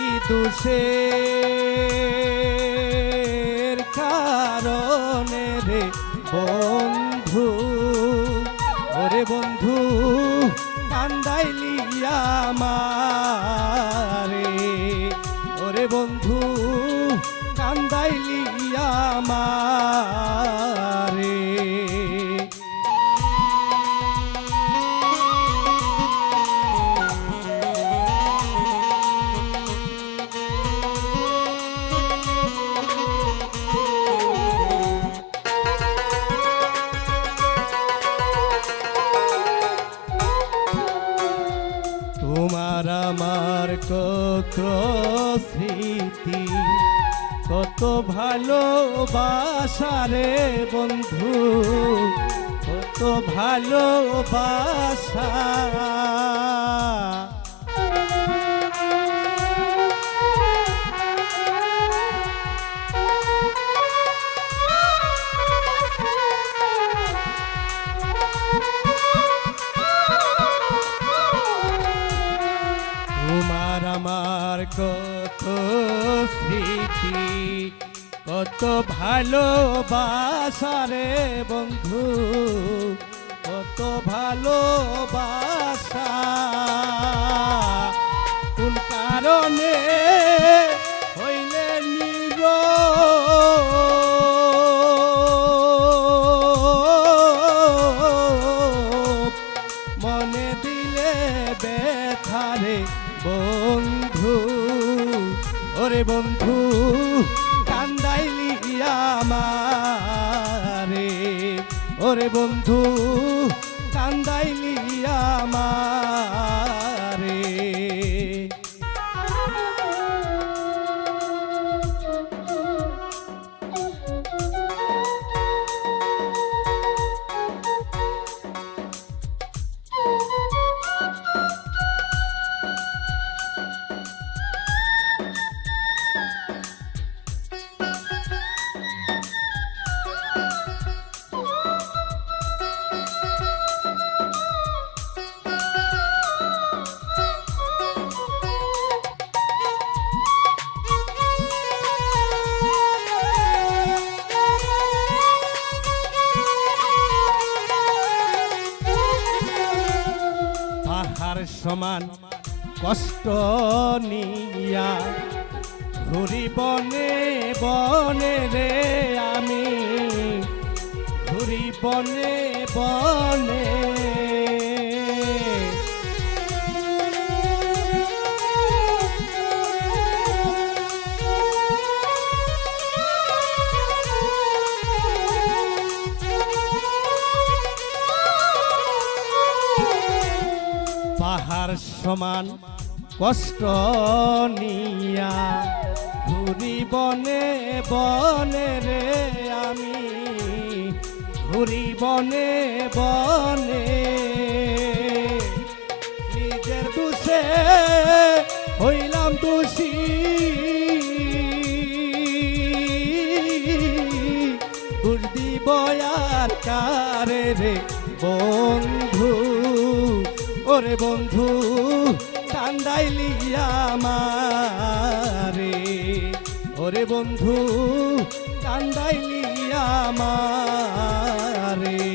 কি দোষের কারণে রে বন্ধু? ওরে বন্ধু কান্দাইলি আমারে কত স্মৃতি কত ভালোবাসারে বন্ধু কত ভালোবাসা। তোমার আমার কত স্মৃতি কত ভালোবাসারে বন্ধু কত ভালোবাসা ওরে বন্ধু কান্দাইলি আমারে ওরে বন্ধু কান্দাইলি আমারে পাহাড় সমান কষ্ট নিয়া ঘুরি বনে বনে রে আমি ঘুরি বনে বনে পাহাড় সমান কষ্ট নিয়া ঘুরি বনে বনে রে আমি। ঘুরি বনে বনে নিজের দুষে হইলাম দোষ। দিব আর কারে রে ওরে বন্ধু কান্দাইলি আমারে ওরে বন্ধু কান্দাইলি আমারে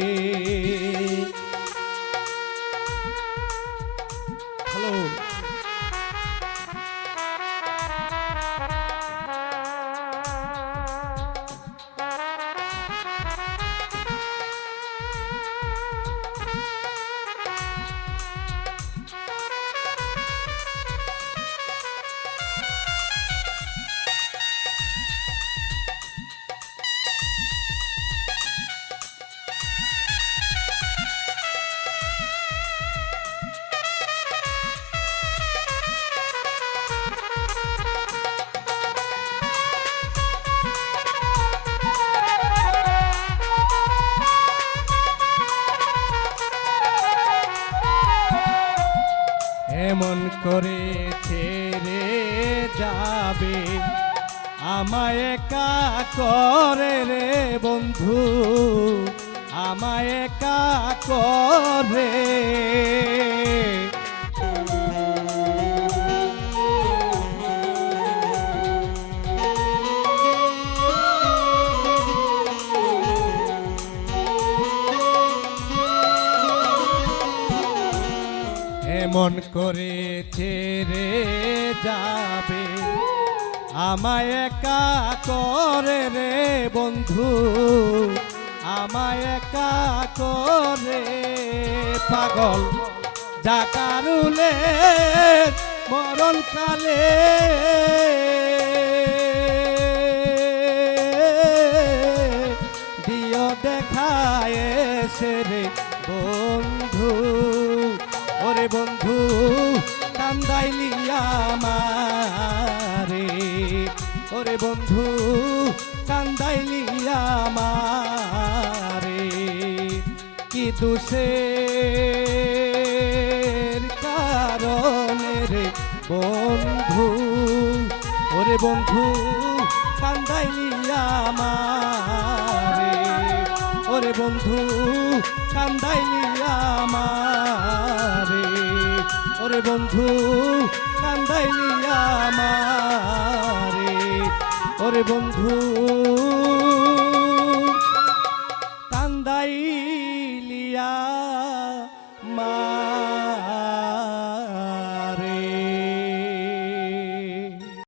এমন করে ছেড়ে যাবে। আমায় একা করে রে বন্ধু আমায় একা করে। এমন করে ছেড়ে যাবে। আমায় একা করে রে বন্ধু, আমায় একা করে পাগল। জাকারুলে মরণ কালে কান্দাইলি আমারে ওরে বন্ধু কান্দাইলি আমারে কি দুষের কারণে রে বন্ধু? ওরে বন্ধু কান্দাইলি আমারে ওরে বন্ধু কান্দাইলি আমারে ওরে বন্ধু কান্দাইলি আমারে। ওরে বন্ধু